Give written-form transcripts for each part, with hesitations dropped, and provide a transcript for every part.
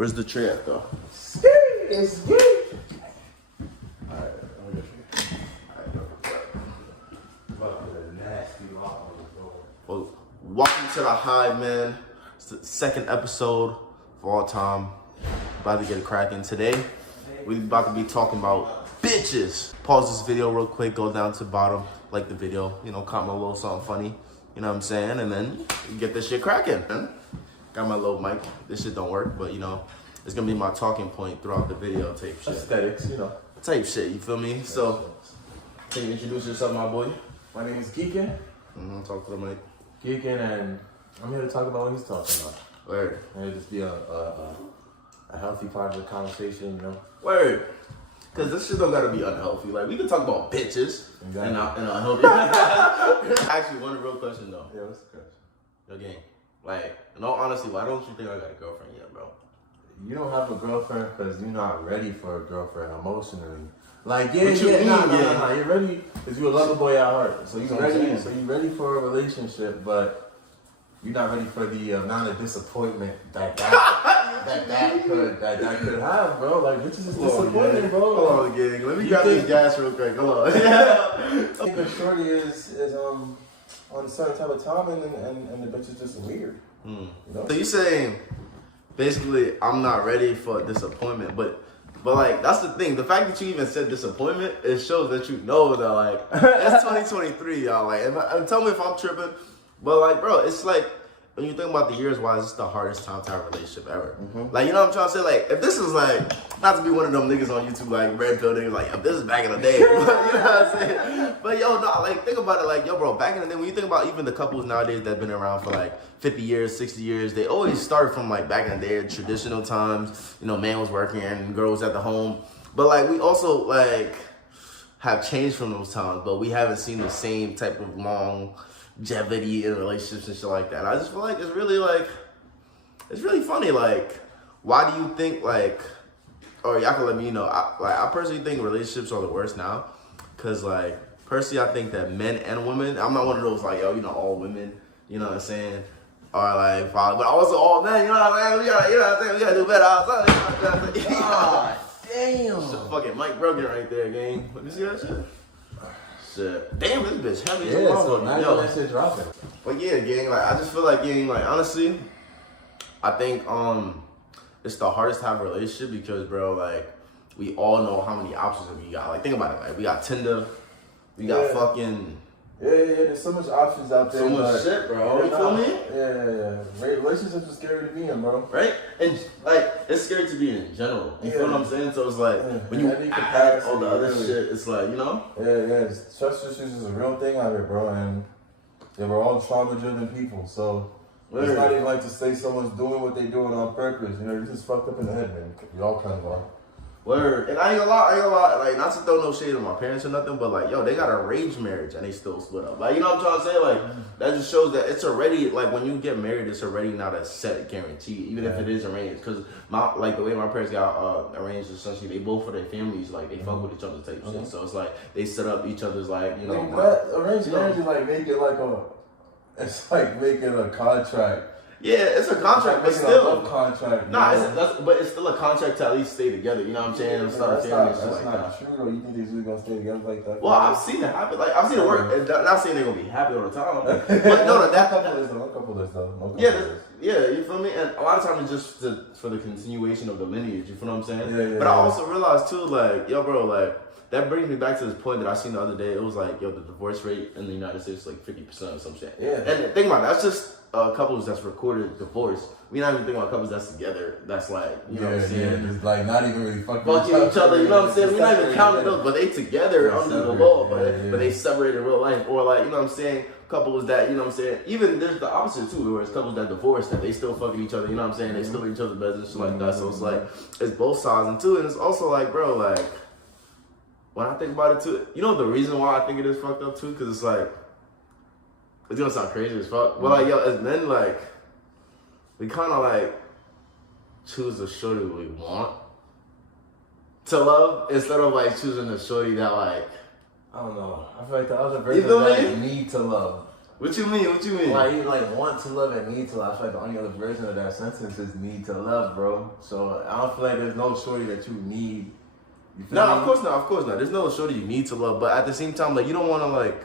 Where's the tray at though? It's good. Alright, I'm gonna get Well, welcome to the Hive, man. It's the second episode of all time. About to get it cracking today. We're about to be talking about bitches. Pause this video real quick, go down to the bottom, like the video, you know, comment a little something funny, you know what I'm saying, and then get this shit cracking. Got my little mic. This shit don't work, but you know, it's gonna be my talking point throughout the video type shit. Aesthetics, you know. Type shit, you feel me? So, can you introduce yourself, my boy? My name is Geekin. Talk to the mic. Geekin, and I'm here to talk about what he's talking about. Word. And it'll just be a healthy part of the conversation, you know. Word. Cause this shit don't gotta be unhealthy. Like we can talk about bitches Exactly. and unhealthy. Actually, one real question though. Yeah, what's the question? Yo, gang. Like, in all honesty, why don't you think I got a girlfriend yet, bro? You don't have a girlfriend because you're not ready for a girlfriend emotionally. Like, yeah, What you mean, nah. You're ready because you're a lover boy at heart. So That's what I'm saying. you're ready for a relationship, but you're not ready for the amount of disappointment that could have, bro. Like, bitches is disappointing, bro. Hold on, gang. Let me grab this gas real quick. Hold on. I think the shorty is on a certain type of time, and the bitch is just weird. You know? So you saying basically I'm not ready for disappointment, but like that's the thing. The fact that you even said disappointment, it shows that you know that like it's 2023, y'all. Like, and tell me if I'm tripping, but like, bro, it's like when you think about the years wise, it's the hardest time to have a relationship ever. Like, you know what I'm trying to say? Like, if this is like, not to be one of them niggas on YouTube, like, red pill niggas, like, if this is back in the day, you know what I'm saying? But yo, no, like, think about it, like, yo, bro, back in the day, when you think about even the couples nowadays that have been around for like 50 years, 60 years, they always start from like back in the day, traditional times, you know, man was working and girl was at the home. But like, we also like have changed from those times, but we haven't seen the same type of longevity in relationships and shit like that. I just feel like it's really funny. Like, why do you think like, or y'all can let me know. I personally think relationships are the worst now, cause like personally I think that men and women. I'm not one of those like, yo, you know, all women. You know what I'm saying? Are like, but also all men. You know what I'm saying? You know what I'm saying? We gotta do better outside. You know what I'm saying? God damn. Shit, fucking Mike broken right there, gang. Let me see that shit. Shit. Damn, this bitch heavy as Yeah, well. so now that shit dropping. But yeah, gang, like I just feel like, gang, like honestly, I think it's the hardest to have a relationship because, bro, like we all know how many options we got. Like think about it, like we got Tinder, we got fucking There's so much options out there. so much shit, bro. You feel me? Yeah. Relationships are scary to be in, bro. Right? And like it's scary to be in general. You feel what I'm saying? So it's like when you add all the other shit, it's like, you know? Yeah. Trust issues is a real thing out here, bro, and we're all trauma-driven people, so it's not even like to say someone's doing what they're doing on purpose. You know, you're just fucked up in the head, man. We all kind of are. Word. And I ain't gonna lie, like, not to throw no shade on my parents or nothing, but like, yo, they got an arranged marriage and they still split up. Like, you know what I'm trying to say? Like, that just shows that it's already, like, when you get married, it's already not a set guarantee, even if it is arranged. Because, like, the way my parents got arranged, essentially, they both for their families, like, they fuck with each other type shit. So it's like, they set up each other's, like, you know. Arranged marriage is like making it's like making a contract. Yeah, it's a contract, but still. A love contract. But it's still a contract to at least stay together. You know what I'm saying? That's not true, though. You think these two gonna stay together like that? Well, I've seen it happen. Like I've seen it work. And not saying they're gonna be happy all the time, but no, that couple is though. Yeah, you feel me? And a lot of times it's just for the continuation of the lineage. You feel what I'm saying? Yeah. But I also realized too, like, yo, bro, like that brings me back to this point that I seen the other day. It was like, yo, the divorce rate in the United States is like 50% or some shit. Yeah. And think about it, that's just couples that's recorded divorce. We not even thinking about couples that's together. That's like, you know what I'm saying? It's like not even really fucking each other. You know what I'm saying? We're not even counting those, but they together under the law, but they separate in real life. Or like, you know what I'm saying? Couples that, you know what I'm saying? Even there's the opposite too, where it's couples that divorce, that they still fucking each other. You know what I'm saying? They still in each other's business, shit like that. So it's like, it's both sides. And two, and it's also like, bro, like, when I think about it too, you know the reason why I think it is fucked up too? Because it's like, it's gonna sound crazy as fuck. But like, yo, as men, like, we kind of like choose the shorty we want to love instead of like choosing the shorty that like, I don't know. I feel like the other version of that you need to love. What you mean? What you mean? Like you like want to love and need to love. I feel like the only other version of that sentence is need to love, bro. So I don't feel like there's no shorty that you need. You feel No, me? of course not. Of course not. There's no shorty you need to love, but at the same time, like you don't want to like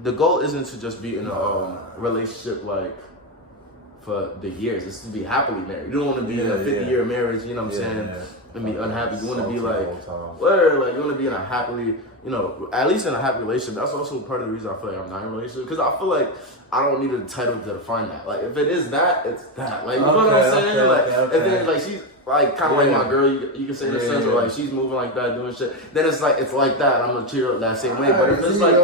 the goal isn't to just be in a relationship like for the years. It's to be happily married. You don't want to be in a 50-year marriage. You know what I'm saying? Yeah. And be unhappy. You want to be like, time. where like you want to be in a happily, you know, at least in a happy relationship. That's also part of the reason I feel like I'm not in a relationship because I feel like I don't need a title to define that. Like if it is that, it's that. Like you know what I'm saying? If then like she's like kind of like my girl, you can say in a sense where like she's moving like that, doing shit. Then it's like that. I'm gonna cheer up that same way. But if it's like,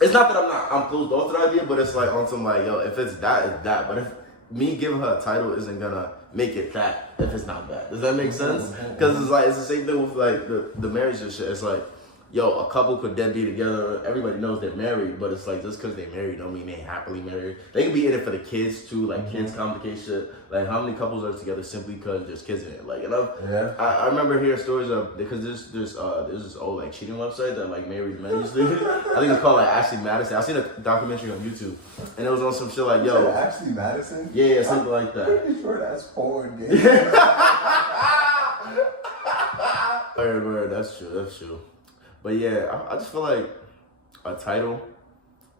it's not that I'm closed off to the idea, but it's like on some like yo, if it's that, it's that. But if me giving her a title isn't gonna make it that if it's not that. Does that make sense? Because it's like it's the same thing with like the marriage and shit. It's like, yo, a couple could then be together. Everybody knows they're married, but it's like just because they're married don't mean they happily married. They can be in it for the kids too. Like kids complicate shit. Like how many couples are together simply because there's kids in it? Like you know. Yeah. I remember hearing stories of because there's this old like cheating website that like married men used to. I think it's called like Ashley Madison. I seen a documentary on YouTube, and it was on some shit like yo. Ashley Madison? Yeah, something like that. Pretty sure that's porn, dude. Word, that's true. But yeah, I just feel like a title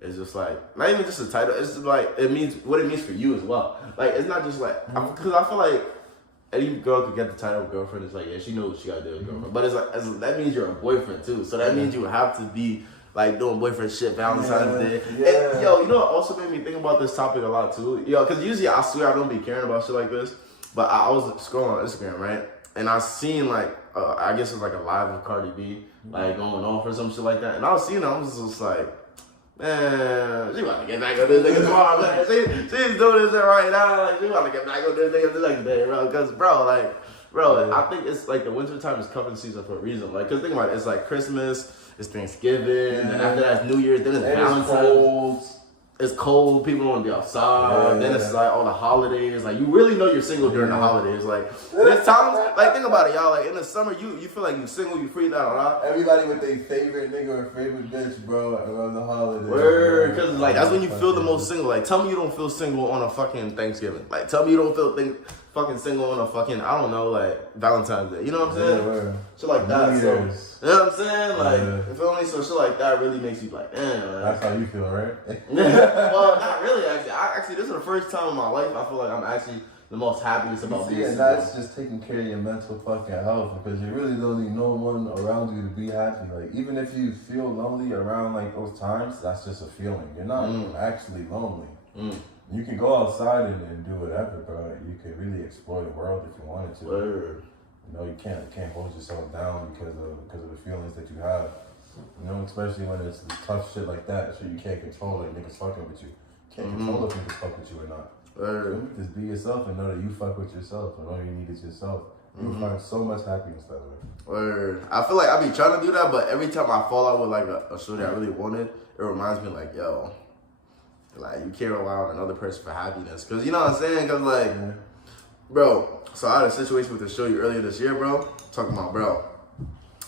is just like, not even just a title, it's just like, it means what it means for you as well. Like, it's not just like, because I feel like any girl could get the title of girlfriend. It's like, yeah, she knows what she got to do as a girlfriend. But it's like, that means you're a boyfriend too. So that means you have to be like doing boyfriend shit Valentine's Day. Yeah. And, yo, you know what also made me think about this topic a lot too? Yo, because usually I swear I don't be caring about shit like this. But I was scrolling on Instagram, right? And I seen like, I guess it was like a live of Cardi B, like going off or some shit like that. And I was seeing it, I was just like, man, she about to get back on this nigga tomorrow, man. She's doing this shit right now. Like, she about to get back on this nigga the next day, bro. Because, bro, I think it's like the winter time is cuffing season for a reason. Like, because think about it, it's like Christmas, it's Thanksgiving, and after that it's New Year's, then it's Valentine's. It's cold, people don't want to be outside. Then it's like all the holidays. Like you really know you're single during the holidays. Like there's times, like think about it, y'all. Like in the summer, you feel like you single, you free that. Everybody with their favorite nigga or favorite bitch, bro, around the holidays. Word, because like that's when you feel the most single. Like tell me you don't feel single on a fucking Thanksgiving. Like tell me you don't feel fucking single on a fucking, I don't know, like Valentine's Day. You know what I'm saying? Yeah, shit like that. So, you know what I'm saying? Like you feel me? So shit like that really makes you like, damn. That's how you feel, right? Well, not really actually. This is the first time in my life I feel like I'm actually the most happiest about being and that's just taking care of your mental fucking health because you really don't need no one around you to be happy. Like even if you feel lonely around like those times, that's just a feeling. You're not actually lonely. You can go outside and do whatever, bro. You can really explore the world if you wanted to. Word. You know, you can't hold yourself down because of the feelings that you have. You know, especially when it's tough shit like that, shit you can't control, like niggas fucking with you. You can't control if niggas fuck with you or not. So just be yourself and know that you fuck with yourself and all you need is yourself. You find so much happiness that way. Word. I feel like I be trying to do that, but every time I fall out with like a shorty I really wanted, it reminds me like, yo, like you can't rely on another person for happiness. Cause you know what I'm saying? Cause like, bro, so I had a situation with the shorty earlier this year, bro. Talking about, bro,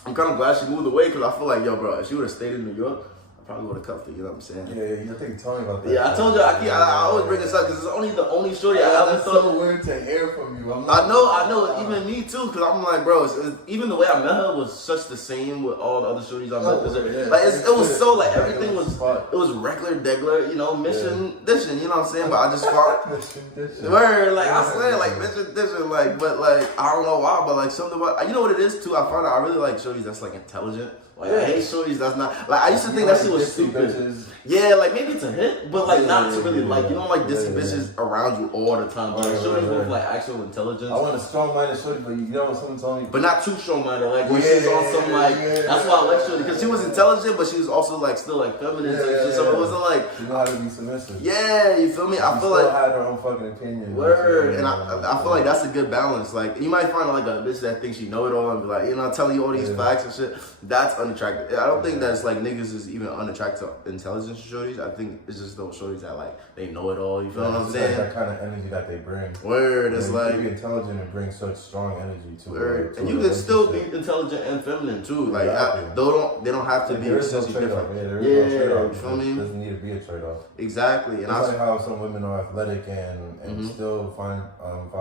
I'm kind of glad she moved away because I feel like, yo, bro, if she would have stayed in New York, I probably would have cuffed her, you know what I'm saying? Yeah, I think you told me about that. Yeah, I told you, I always bring this up because it's the only shorty I ever That's thought. so weird to hear from you. I know, even me too, because I'm like, bro, even the way I met her was such the same with all the other shorties I met. Like, it was so, like, everything was, it was regular, degular, you know, mission, dishing, you know what I'm saying? But I just found, word, like, I swear, like, mission, dishing, like, but, like, I don't know why, but, like, something about, you know what it is, too? I found out I really like shorties that's, like, intelligent. Like, I hate shorties that's not, like, I used to think that shit was stupid. Bitches. Yeah, like, maybe to hit, but, like, not to really, like, you know, like, dissy bitches around you all the time. But, like, shorties with, like, actual intelligence. I want a strong-minded shorty, but you know what someone told me? But not too strong-minded, like, when she's on some, like, that's why I like shorty, because she was intelligent, but she was also, like, still, like, feminine, so it wasn't, like. She know how to be submissive. Yeah, you feel me? I feel like. She had her own fucking opinion. Word, and I feel like that's a good balance. Like, you might find, like, a bitch that thinks she know it all and be like, you know, telling you all these facts and shit. That's unattractive. I don't think that's, like, niggas is even unattracted to intelligent shorties. I think it's just those shorties that like they know it all. You feel what I'm It's saying? that kind of energy that they bring. Word, it's You like can be intelligent and bring such strong energy to word. it. And you can still be intelligent and feminine too. Like they don't have to be there is no essentially trade-off. different. Yeah, there is no trade-off. You feel me? It doesn't need to be a trade-off. Exactly. And it's like how some women are athletic and still find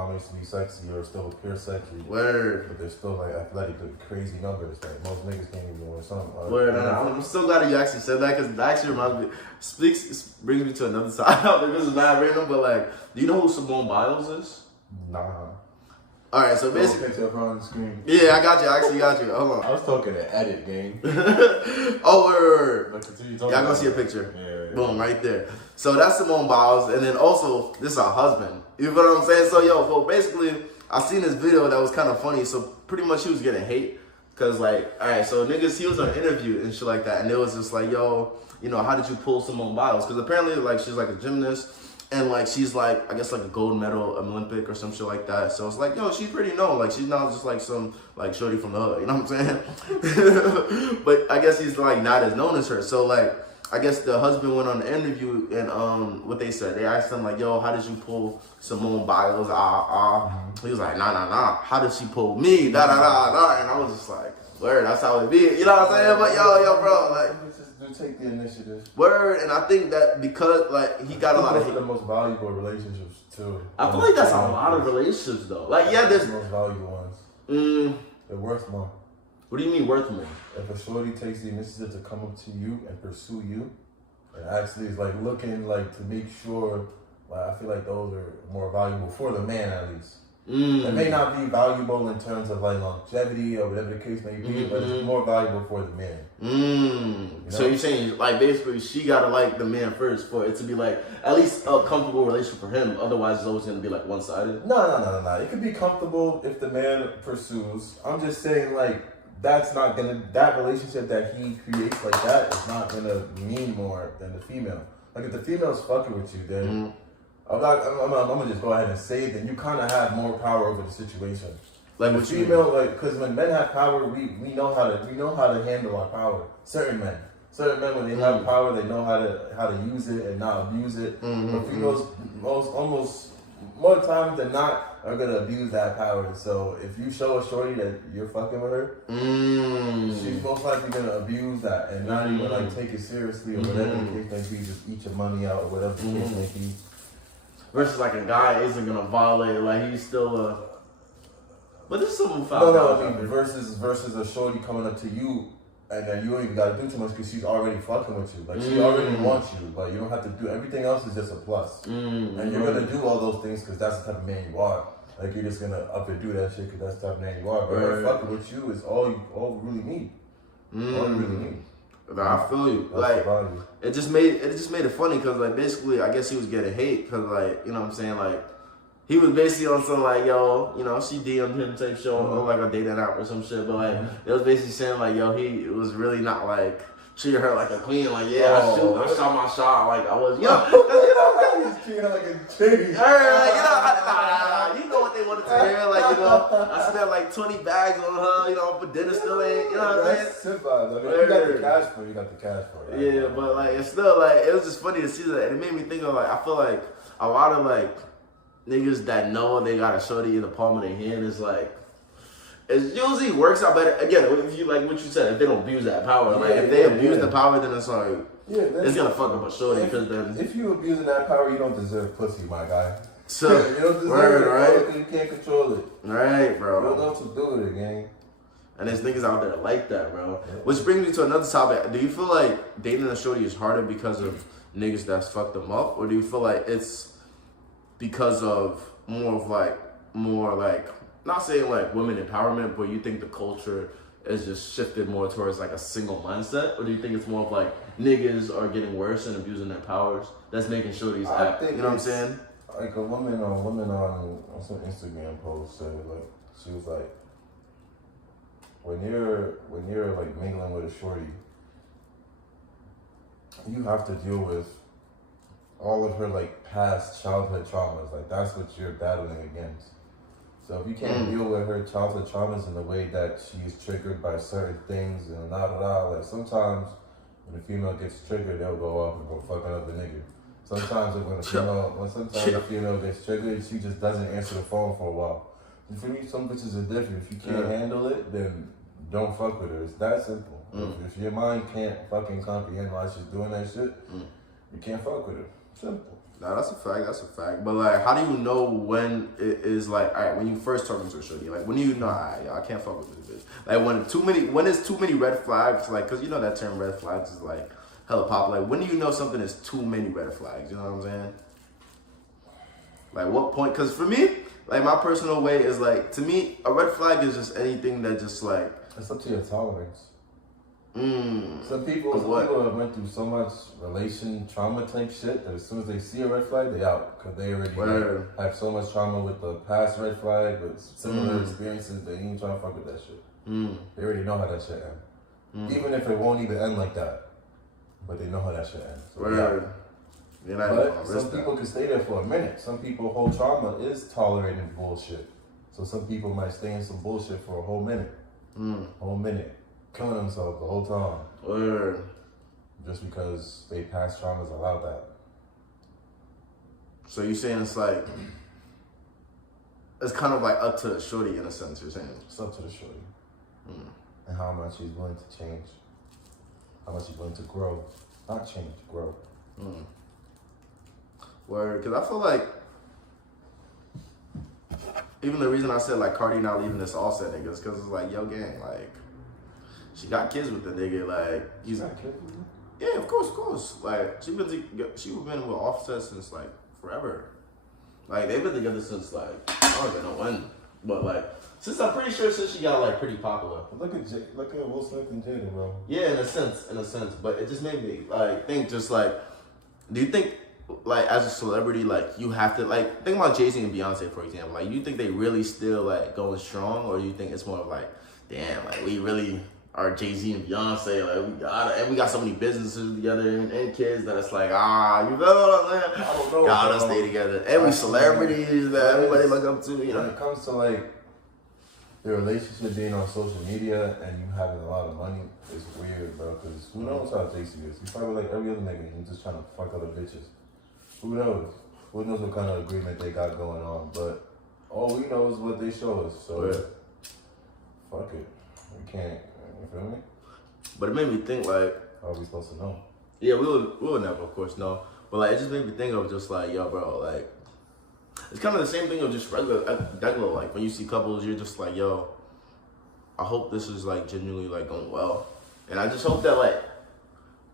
ways to be sexy or still appear sexy. Word. But they're still like athletic with crazy numbers. Like most niggas can't even win something. Word. I'm so glad that you actually said that because it actually reminds me, brings me to another side. I think this is not random, but like, do you know who Simone Biles is? Nah. All right, so basically, picture up on the screen. yeah, I got you. I actually got you. Hold on. I was talking to edit, gang. Oh, word. Yeah, Yeah, I'm gonna see a picture. Yeah. Boom, right there. So that's Simone Biles, and then also this is her husband. You know what I'm saying? So so basically, I seen this video that was kind of funny. So pretty much he was getting hate because like, all right, so niggas, he was on an interview and shit like that, and it was just like, yo, you know, how did you pull Simone Biles? Because apparently, like, she's like a gymnast. And like she's like, I guess like a gold medal Olympic or some shit like that. So it's like, yo, she's pretty known. Like she's not just like some like shorty from the hood. You know what I'm saying? But I guess he's like not as known as her. So like, I guess the husband went on the interview and what they said, they asked him like, yo, how did you pull Simone Biles? He was like, nah. How did she pull me? Da. And I was just like, word, that's how it be. You know what I'm saying? But yo, bro, like. Do take the initiative. Word, and I think that because like he got a lot of the most valuable relationships too. I feel like that's a lot of relationships though. Like yeah, there's the most valuable ones. They're worth more. What do you mean worth more? If a shorty takes the initiative to come up to you and pursue you, and actually is like looking like to make sure, like I feel like those are more valuable for the man at least. It may not be valuable in terms of like longevity or whatever the case may be, but it's more valuable for the man. You know? So you're saying like basically she gotta like the man first for it to be like at least a comfortable relationship for him. Otherwise it's always gonna be like one-sided. No. It could be comfortable if the man pursues. I'm just saying like that relationship that he creates like that is not gonna mean more than the female. Like if the female's fucking with you, then I'm gonna just go ahead and say it. Then you kind of have more power over the situation. Like with female, like because when men have power, we know how to handle our power. Certain men when they have power, they know how to use it and not abuse it. But females, almost more times than not, are gonna abuse that power. So if you show a shorty that you're fucking with her, she's most likely gonna abuse that and not even like take it seriously or whatever the case may be. Just eat your money out or whatever the case may be. Versus like a guy isn't gonna violate it, like he's still but there's some No, I mean versus a shorty coming up to you and then you don't even gotta do too much because she's already fucking with you. Like she already wants you, but you don't have to do everything else is just a plus. And you're gonna do all those things because that's the type of man you are. Like you're just gonna up and do that shit because that's the type of man you are. But her fucking with you is all you really need. All you really need. I feel you. That's like it just made it funny because like basically I guess he was getting hate because like you know what I'm saying like he was basically on some like yo you know she DM'd him type show or like a dating app or some shit but like it was basically saying like yo he was really not like treating her like a queen like I shot my shot like I was he's treating her like a chick. You know what they wanted to hear like you know I spent like 20 bags on her you know but dinner still ain't you know what I'm saying. You got the cash for it. Yeah, but like it's still like it was just funny to see that and it made me think of like I feel like a lot of like niggas that know they got a shorty in the palm of their hand is like it usually works out better again if you like what you said if they don't abuse that power like if they abuse the power then it's like it's gonna fuck up a shorty because then if you abusing that power you don't deserve pussy my guy. So you don't deserve it right you can't control it right bro you don't know what to do with it gang. And there's niggas out there like that bro which brings me to another topic. Do you feel like dating a shorty is harder because of niggas that's fucked them up or do you feel like it's because of more like not saying like women empowerment, but you think the culture is just shifted more towards like a single mindset, or do you think it's more of like niggas are getting worse and abusing their powers that's making shorties act? You know what I'm saying? Like a woman on some Instagram post said like she was like when you're like mingling with a shorty, you have to deal with all of her like past childhood traumas. Like that's what you're battling against. So if you can't deal with her childhood traumas in the way that she's triggered by certain things and like sometimes When the female gets triggered, they'll go off and go fuck another nigga. Sometimes the female gets triggered, she just doesn't answer the phone for a while. And for me, some bitches are different. If you can't handle it, then don't fuck with her. It's that simple. If your mind can't fucking comprehend why she's doing that shit, you can't fuck with her. Simple. Nah, that's a fact. That's a fact. But like, how do you know when it is like, all right, when you first talking to a shorty, like, when do you know, all right, I can't fuck with this bitch? Like, when there's too many red flags, like, cause you know that term red flags is like hella popular. Like, when do you know something is too many red flags? You know what I'm saying? Like, what point? Cause for me, like, my personal way is like, to me, a red flag is just anything that just like. It's up to your tolerance. Some people have went through so much relation trauma type shit that as soon as they see a red flag, they out. Because they already have so much trauma with the past red flag, with similar experiences, they ain't trying to fuck with that shit. They already know how that shit ends. Even if it won't even end like that. But they know how that shit ends. So but some people can stay there for a minute. Some people, whole trauma is tolerating bullshit. So some people might stay in some bullshit for a whole minute. Whole minute. Killing themselves the whole time. Just because they past traumas allow that. So you're saying it's like, it's kind of like up to the shorty in a sense, you're saying? It's up to the shorty. And how much he's willing to change. How much he's willing to grow. Not change, grow. Word, because I feel like, even the reason I said like Cardi not leaving this Offset nigga is because it's like, yo gang, like, she got kids with the nigga, like, he's got kids with him? Yeah, of course. Like, she been with Offset since like forever. Like, they've been together since like, I don't even know when, but like, I'm pretty sure since she got like pretty popular. Look at Will Smith and Jada, bro. Yeah, in a sense, but it just made me like think, just like, do you think like as a celebrity, like you have to like think about Jay-Z and Beyonce, for example, like you think they really still like going strong, or do you think it's more of like, damn, like we really are Jay-Z and Beyonce, like we got so many businesses together and kids that it's like, you know what I'm saying? I don't know. Gotta stay together. And we celebrities that everybody look up to, you know. When it comes to like your relationship being on social media and you having a lot of money, it's weird, bro, because who knows how Jay-Z is? He's probably like every other nigga, he's just trying to fuck other bitches. Who knows? Who knows what kind of agreement they got going on? But all we know is what they show us. So fuck it. We can't. You feel me? But it made me think like, how are we supposed to know? Yeah, we would never, of course, know. But like, it just made me think of just like, yo, bro, like, it's kind of the same thing of just regular, like when you see couples, you're just like, yo, I hope this is like genuinely like going well, and I just hope that like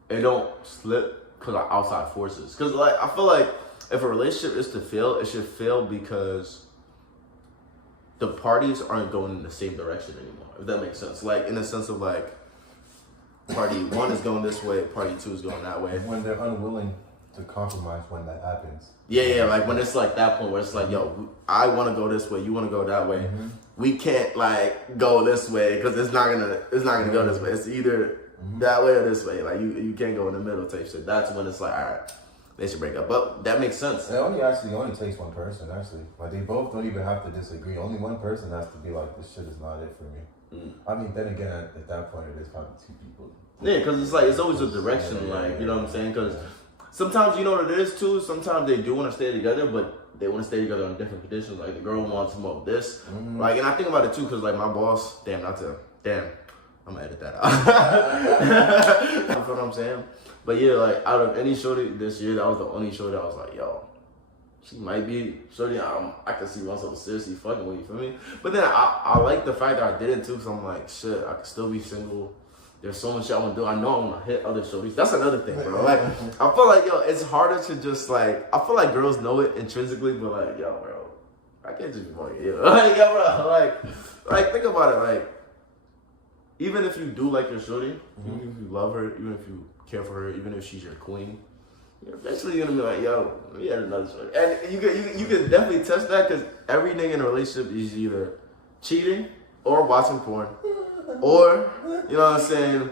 it don't slip because of outside forces. Because like I feel like if a relationship is to fail, it should fail because the parties aren't going in the same direction anymore. If that makes sense, like in the sense of like party one is going this way, party two is going that way. When they're unwilling to compromise when that happens. Yeah, like when it's like that point where it's like, yo, I want to go this way, you want to go that way. We can't like go this way because it's not gonna go this way. It's either that way or this way. Like you can't go in the middle type shit. That's when it's like, all right, they should break up. But that makes sense. It only takes one person actually. Like they both don't even have to disagree. Only one person has to be like, this shit is not it for me. I mean, then again, at that point, it is probably two people. Yeah, because it's like it's always a direction. Like you know what I'm saying? Because sometimes you know what it is too. Sometimes they do want to stay together, but they want to stay together on different conditions. Like the girl wants more of this. Like, and I think about it too, because like my boss, I'm gonna edit that out. You know what I'm saying? But yeah, like out of any shorty this year, that was the only shorty I was like, yo, she might be shorty. I can see myself seriously fucking with, you feel me? But then I like the fact that I did it too, so I'm like, shit, I could still be single. There's so much shit I want to do. I know I'm gonna hit other shorties. That's another thing, bro. Like, I feel like, yo, it's harder to just like, I feel like girls know it intrinsically, but like, yo, bro, I can't just be fucking you. Like, yo, bro, like, think about it. Like, even if you do like your shorty, even if you love her, even if you care for her, even if she's your queen, you're eventually gonna be like, yo, let me add another shorty. And you can definitely test that because every nigga in a relationship is either cheating or watching porn. Or, you know what I'm saying,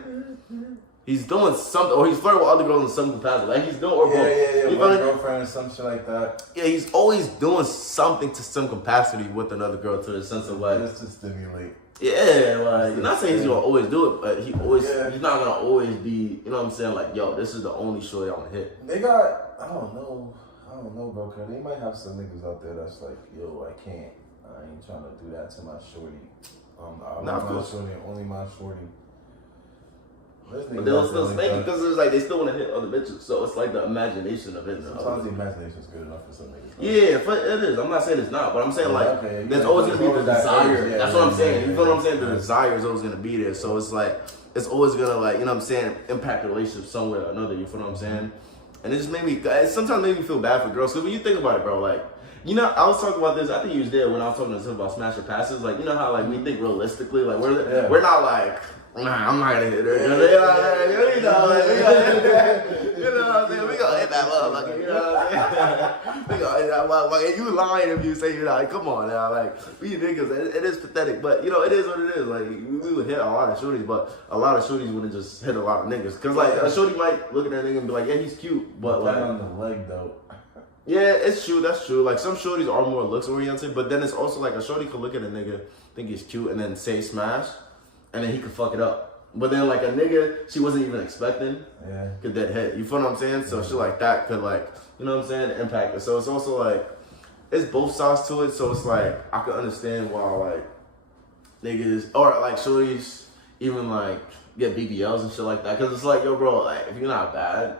He's doing something, or he's flirting with other girls in some capacity. Like he's doing, or both. Yeah. With a girlfriend or some shit like that. Yeah, he's always doing something to some capacity with another girl, to the sense of like just to stimulate. Yeah, like you're not saying he's gonna always do it, but he's not gonna always be. You know what I'm saying? Like, yo, this is the only shorty I'm gonna hit. They got, I don't know, bro. Cause they might have some niggas out there that's like, yo, I ain't trying to do that to my shorty. I'm not my shorty, only my shorty. But they'll still spank it because it's like they still want to hit other bitches. So it's like the imagination of it. Sometimes the imagination is good enough for some niggas. Yeah, but it is. I'm not saying it's not, but I'm saying like there's always gonna be the desire. That's what I'm saying. You feel what I'm saying? The desire is always gonna be there. So it's like it's always gonna like, you know what I'm saying, impact the relationship somewhere or another. You feel what I'm saying? And it just sometimes made me feel bad for girls. Because when you think about it, bro, like, you know, I was talking about this. I think you was there when I was talking to him about smashing passes. Like, you know how like we think realistically, like we're not like. Nah, I'm not gonna hit her. You know what I'm saying? We gonna hit that motherfucker. You know what I'm saying? We gonna hit that motherfucker. You lying if you say you're like, come on now, like we niggas. It is pathetic, but you know it is what it is. Like we would hit a lot of shorties, but a lot of shorties wouldn't just hit a lot of niggas. Cause like a shorty might look at that nigga and be like, yeah, he's cute, but like on the leg though. Yeah, it's true. That's true. Like some shorties are more looks oriented, but then it's also like a shorty could look at a nigga, think he's cute, and then say smash. And then he could fuck it up. But then like a nigga she wasn't even expecting could that hit. You feel what I'm saying? So shit like that could like, you know what I'm saying, impact it. So it's also like, it's both sides to it. So it's like, I can understand why like niggas, or like shorties even like get BBLs and shit like that. Cause it's like, yo bro, like if you're not bad,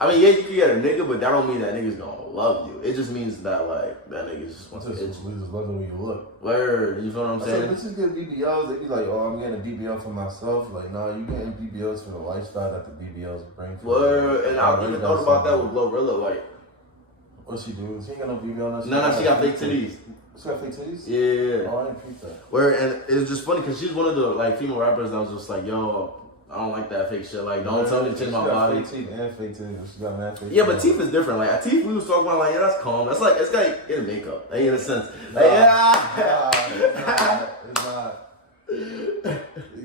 I mean, yeah, you can get a nigga, but that don't mean that nigga's gonna love you. It just means that, like, that nigga just wants to itch. Just love the way you look. Word, you feel what I'm saying? Bitches get BBLs, they be like, oh, I'm getting a BBL for myself. Like, nah, you getting BBLs for the lifestyle that the BBLs bring for Word, and I even thought about that with Glorilla, like. What she do? She ain't got no BBL. No, she got fake titties. She got fake titties? Yeah. Oh, I didn't treat that. Word, and it's just funny, because she's one of the, like, female rappers that was just like, yo, I don't like that fake shit. Like, don't tell me to change my body. Fake teeth and fake teeth. She got mad fake yeah, but teeth is different. Like, teeth, we was talking about, like, yeah, that's calm. That's like, it's like in makeup, like, in a sense. Like, It's not.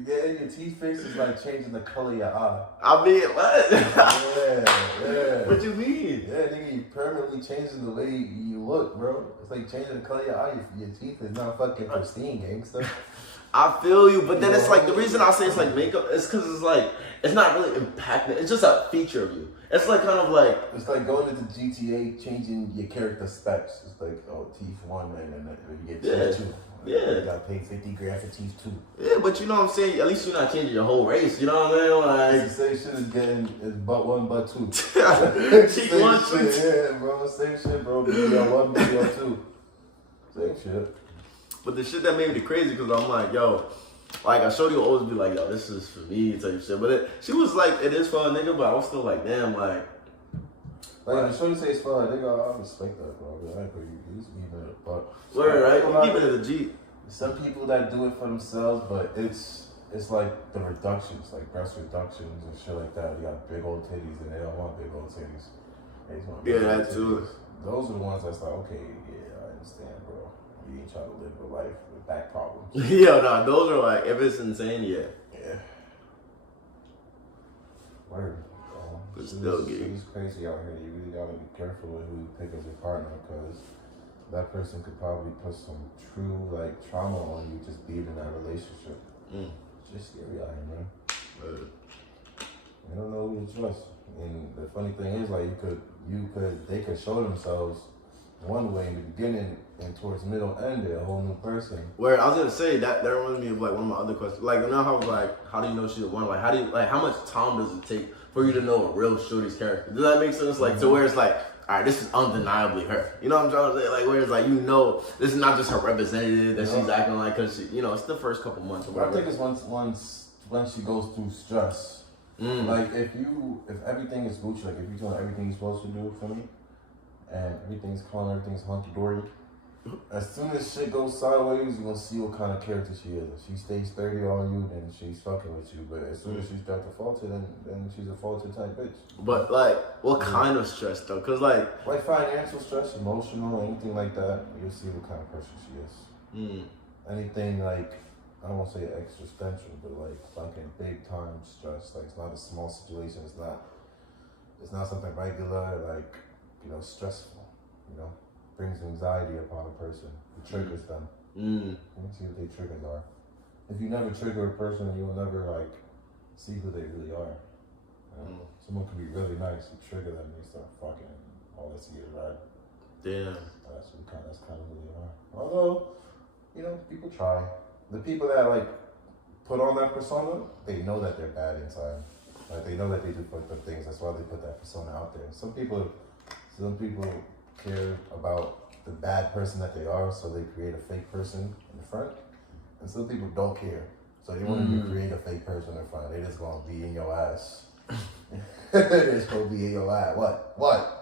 Getting your teeth fixed is like changing the color of your eye. I mean, what? Yeah. What you mean? Yeah, nigga, you permanently changing the way you look, bro. It's like changing the color of your eye. Your teeth is not fucking pristine, gangsta. I feel you, but then it's like, the reason I say it's like makeup is because it's like, it's not really impacting, it's just a feature of you. It's like kind of like... It's like going into GTA, changing your character specs. It's like, oh, teeth 1, and then you get teeth 2. Yeah. You gotta pay 50 grand for teeth 2. Yeah, but you know what I'm saying? At least you're not changing your whole race, you know what I mean? Like... It's the same shit as getting is butt 1, butt 2. Cheek 1, shit, yeah, bro. Same shit, bro. BBL 1, BBL 2. Same shit. But the shit that made me crazy, because I'm like, yo, like, I shorty will always be like, yo, this is for me, type shit. But she was like, it is for a nigga, but I was still like, damn, like... Like, the shorty say it's for a nigga, I respect that, bro. I agree. He's even it, but... Word, right? Keep it at a G. Some people that do it for themselves, but it's like the reductions, like breast reductions and shit like that. They got big old titties, and they don't want big old titties. They just want big old that too. Those are the ones that's like, okay, yeah, I understand, bro. You ain't trying to live a life with back problems. Yeah, nah, those are like, if it's insane, yeah. Yeah. Word. But still gay. It's crazy out here. You really gotta be careful with who you pick as your partner, because that person could probably put some true like trauma on you just being in that relationship. It's just scary out here, man. You don't know who to trust. And the funny thing is, like, they could show themselves one way in the beginning, and towards the middle end, they're a whole new person. Where I was gonna say that reminds me of like one of my other questions. Like, you know how like, how do you know she's one? Like, how much time does it take for you to know a real shorty's character? Does that make sense? Like, to where it's like, all right, this is undeniably her. You know what I'm trying to say? Like, where it's like, you know, this is not just her representative that she's acting like, because she, you know, it's the first couple months or whatever. I think it's once she goes through stress. Like, if everything is Gucci, like if you're doing everything you're supposed to do for me, and everything's calm, everything's hunky-dory, as soon as shit goes sideways, you're gonna see what kind of character she is. If she stays sturdy on you, then she's fucking with you. But as soon as she starts to falter, then she's a falter type bitch. But like, what kind of stress though? Cause like financial stress, emotional, anything like that, you'll see what kind of person she is. Anything like I won't say existential, but like fucking big time stress. Like it's not a small situation. It's not something regular. Like stressful. Brings anxiety upon a person. It triggers them. Let me see what their triggers are. If you never trigger a person, you'll never like see who they really are. Someone could be really nice. You trigger them, and you start fucking. All they see is red. Damn. That's kind of who they are. Although, people try. The people that like put on that persona, they know that they're bad inside. Like they know that they do fucked up things. That's why they put that persona out there. Some people care about the bad person that they are, so they create a fake person in the front. And some people don't care, so they want to create a fake person in front. They just gonna be in your ass. They're just gonna be in your ass. What?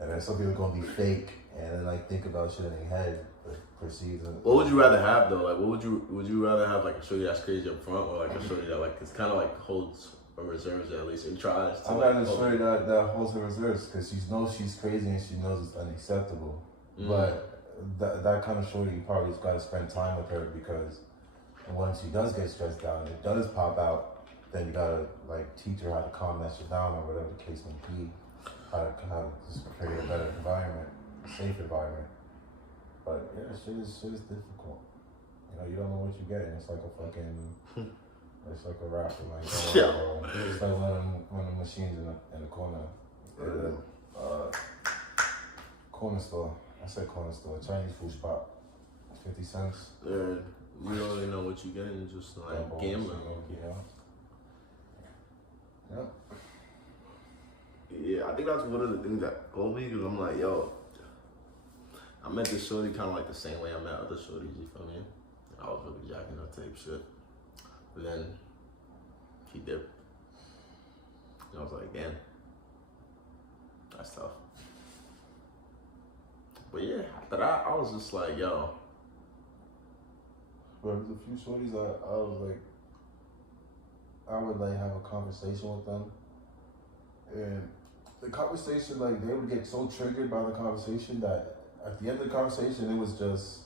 And then some people gonna be fake and then like think about shit in their head, but perceive it. What would you rather have though? Like, would you rather have like a shorty that's crazy up front, or like a shorty that like it's kind of like holds a reserves at least and tries to? I'm not a shorty that holds her reserves because she knows she's crazy and she knows it's unacceptable. But that kind of shorty, you probably got to spend time with her because once she does get stressed out and it does pop out, then you gotta like teach her how to calm that shit down or whatever the case may be. How to just create a better environment, a safe environment. But yeah, shit is difficult. You don't know what you're getting. It's like a fucking, it's like a rapper. Like, it's like one of the machines in the corner. Corner store. I said corner store. Chinese food spot. 50 cents. Yeah, you don't really know what you're getting. Just like gambling. Yep. Yeah, I think that's one of the things that told me, because I'm like, yo, I met this shorty kind of like the same way I met other shorties, you feel me? I was really jacking her type shit. But then she dipped. And I was like, damn, that's tough. But yeah, after that, I was just like, yo. But there's a few shorties I would like have a conversation with them. And the conversation, like, they would get so triggered by the conversation that at the end of the conversation, it was just,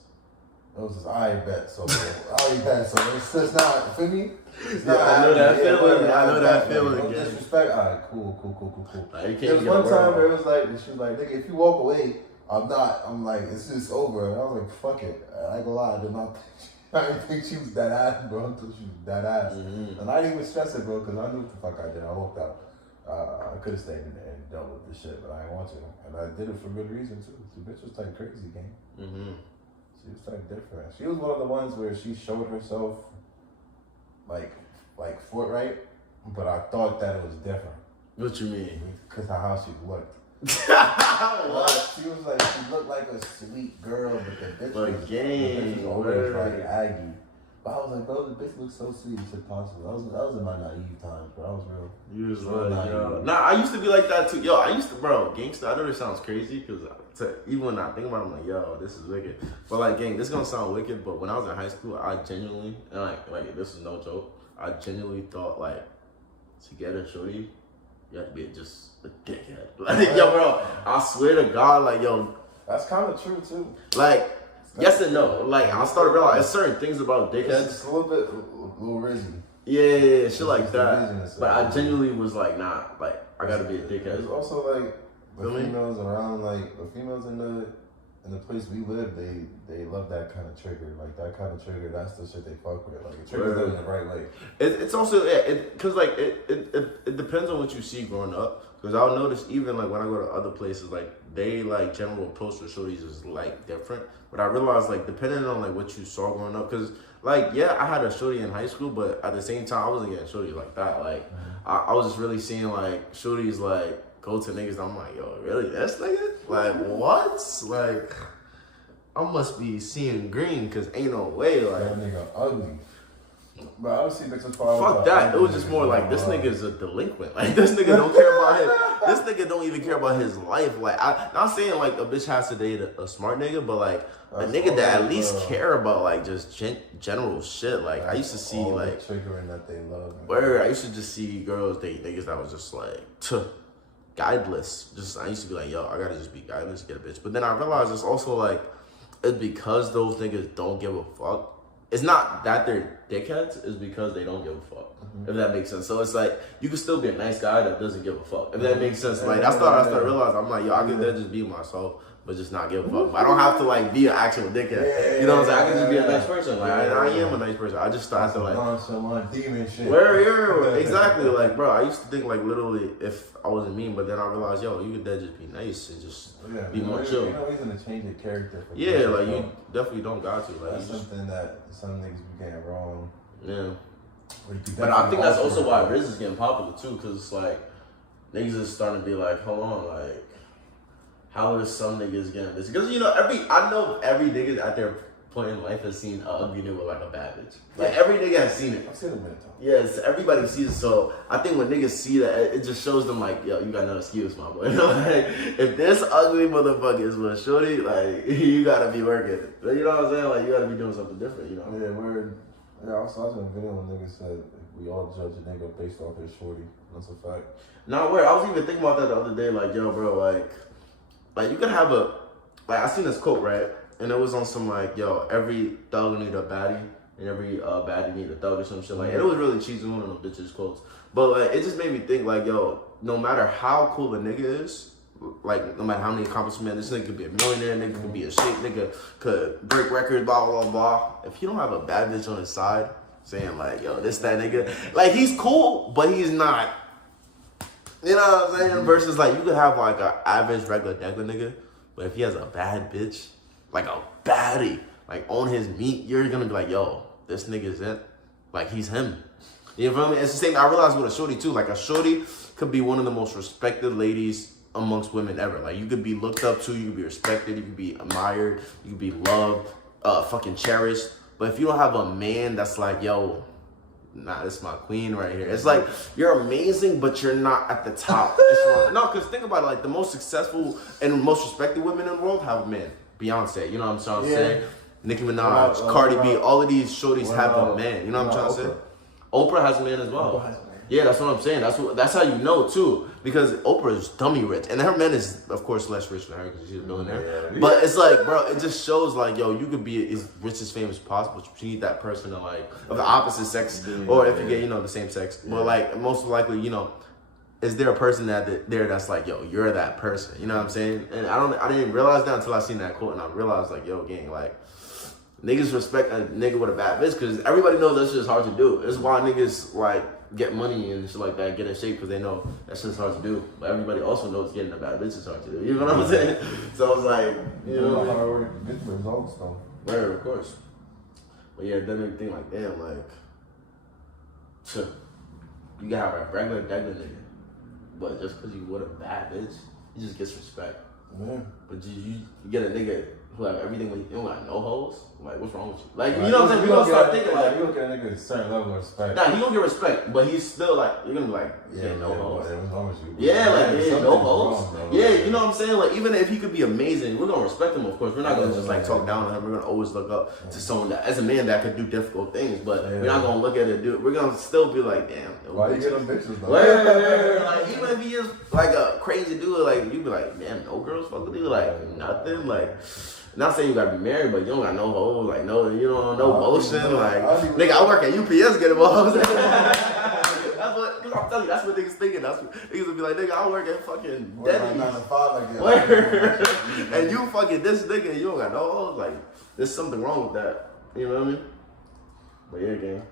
I bet. So it's just not, feel me? I know that feeling. I know that feeling. No disrespect. All right, cool. Like, there was one time where it was like, she was like, nigga, if you walk away, I'm like, it's just over. And I was like, fuck it. I ain't gonna lie, I didn't think she was that ass, bro, until she was that ass. And I didn't even stress it, bro, because I knew what the fuck I did. I walked out. I could have stayed in there and dealt with this shit, but I didn't want to. And I did it for good reason, too. The bitch was type crazy, gang. She was type different. She was one of the ones where she showed herself, like forthright, but I thought that it was different. What you mean? Because of how she looked. She was like, she looked like a sweet girl, but the bitch was always like Aggie. But I was like, bro, the bitch looks so sweet. It's impossible. That was in my naive times, bro. I was real. You was like, yo. Nah, I used to be like that too. Yo, gangsta. I know this sounds crazy because even when I think about it, I'm like, yo, this is wicked. But like, gang, this is gonna sound wicked. But when I was in high school, I genuinely, and like this is no joke, I genuinely thought like to get a shorty, you have to be just a dickhead. Like, yo, bro, I swear to God, like, yo. That's kind of true, too. Like, yes and no. Like, I started realizing certain things about dickheads. It's a little rizzy. Yeah, shit like that. But I genuinely was like, nah, like, I gotta be a dickhead. It's also like, the females around, like, the females in the place we live, they love that kind of trigger. Like, that kind of trigger, that's the shit they fuck with. Like, it triggers them in the right way. It's also, because, like, it depends on what you see growing up. Because I'll notice even, like, when I go to other places, like, they, like, general approach to shorties is, like, different. But I realized, like, depending on, like, what you saw growing up, because, like, yeah, I had a shorty in high school, but at the same time, I wasn't getting shorties like that. Like, I was just really seeing, like, shorties, like, go to niggas, and I'm like, yo, really, this nigga? Like, what? Like, I must be seeing green, because ain't no way, like. That nigga ugly. But I would see bitches follow. Fuck that. It was just more like, this nigga's a delinquent. Like, this nigga don't care about this nigga don't even care about his life. Like, I'm not saying like a bitch has to date a smart nigga, but like a nigga that at least care about like just general shit. Like, I used to see like triggering that they love. Where I used to just see girls date niggas that was just like guideless. Just I used to be like, yo, I gotta just be guideless, get a bitch. But then I realized it's also like, it's because those niggas don't give a fuck it's not that they're dickheads, it's because they don't give a fuck. If that makes sense. So it's like, you can still be a nice guy that doesn't give a fuck. If that makes sense. Like, that's what I started realizing. I'm like, yo, I could just be myself, but just not give a fuck. But I don't have to, like, be an actual dickhead. You know what I'm saying? I can just be a nice person. Like, I am a nice person. I just started to, like, demon shit. Exactly. Like, bro, I used to think, like, literally, if I wasn't mean, but then I realized, yo, you could then just be nice and just be more chill. You know, he's gonna change your character. Like, you definitely don't got to. Like, that's something that some niggas be getting wrong. Yeah. But I think that's also why Riz is getting popular too, because it's like niggas is starting to be like, hold on, like, how is some niggas getting this? Because you know, I know every nigga at their point in life has seen an ugly nigga with like a bad bitch. Like every nigga has seen it. I've seen it many times. Yes, everybody sees it. So I think when niggas see that, it just shows them like, yo, you got no excuse, my boy. You know, like, if this ugly motherfucker is with shorty, like, you gotta be working. You know what I'm saying? Like, you gotta be doing something different. You know? Yeah, word. Yeah, I was watching a video when niggas said we all judge a nigga based off his shorty. That's a fact. No, word. I was even thinking about that the other day. Like, yo, bro, like you could have I seen this quote, right? And it was on some like, yo, every thug need a baddie, and every baddie need a thug or some shit like. And it was really cheesy, one of them bitches quotes. But like, it just made me think like, yo, no matter how cool a nigga is, like no matter how many accomplishments, this nigga could be a millionaire, nigga could be a shit, nigga could break records, blah blah blah. If you don't have a bad bitch on his side, saying like, yo, this that nigga, like he's cool, but he's not. You know what I'm saying? Versus like you could have like an average regular nigga, but if he has a bad bitch, like a baddie, like on his meat, you're gonna be like, yo, this nigga's it. Like he's him. You feel me? It's the same. I realized with a shorty too. Like a shorty could be one of the most respected ladies amongst women ever. Like you could be looked up to, you could be respected, you could be admired, you could be loved, fucking cherished. But if you don't have a man that's like, yo, nah, this is my queen right here. It's like, you're amazing, but you're not at the top. No, because think about it, like the most successful and most respected women in the world have men. Beyonce, you know what I'm trying to say? Nicki Minaj, Cardi B, all of these shorties have a man. You know what I'm trying to say? Oprah has a man as well. Yeah, that's what I'm saying. That's how you know too, because Oprah is dummy rich, and her man is of course less rich than her because she's a millionaire. Yeah. But it's like, bro, it just shows like, yo, you could be as rich as famous as possible. But you need that person to like of the opposite sex, or if you get the same sex. But like most likely, is there a person that's like, yo, you're that person? You know what I'm saying? And I didn't realize that until I seen that quote, and I realized like, yo, gang, like. Niggas respect a nigga with a bad bitch because everybody knows that shit's hard to do. It's why niggas like get money and shit like that, get in shape because they know that shit's hard to do. But everybody also knows getting a bad bitch is hard to do. You know what I'm saying? So it's like, hard work, get the results though. Right, of course. But yeah, then you think like, damn, like, you gotta have a regular nigga, but just because you with a bad bitch, he just gets respect. Yeah. But you get a nigga who have everything when you don't got no hoes. Like, what's wrong with you? Like, you know what I'm saying? We gonna start thinking like, you look at a nigga with a certain level of respect. Nah, he gonna get respect, but he's still like, you're gonna be like, no hoes. What's wrong with you? Yeah, like, no hoes. Yeah, you know what I'm saying? Like, even if he could be amazing, we're gonna respect him, of course. We're not gonna just like talk down on him. We're gonna always look up to someone that, as a man, that could do difficult things. But we're not gonna look at it, dude. We're gonna still be like, damn. Why you get them bitches though? Like, even if he is like a crazy dude, like you be like, damn, no girls fuck with you, like nothing, like. Not saying you gotta be married, but you don't got no hoes, like no motion, like nigga, I work at UPS getting hoes. That's what, cause I'm telling you, that's what niggas thinking. That's what niggas will be like, nigga, I work at fucking Denny's. Like 9 to 5 like that. And you fucking this nigga, you don't got no hoes. Like, there's something wrong with that. You know what I mean? But yeah, gang.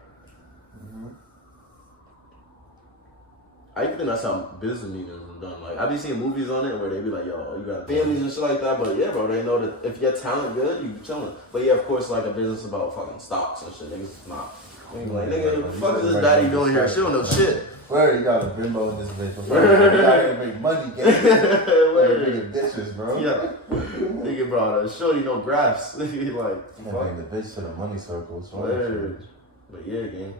I even think that's how business meetings are done. Like, I be seeing movies on it where they be like, yo, you got families and shit like that. But yeah, bro, they know that if your talent good, you be chilling. But yeah, of course, like a business about fucking stocks and shit, niggas not. They be like, nigga, what the fuck is this daddy doing here? She don't know shit. Where you got a bimbo in this bitch? You gotta make money, gang. Where bigger dishes, bro? Yeah. Nigga, bro, shorty no graphs. Nigga, like, fuck. The bitch to the money circle. But yeah, gang.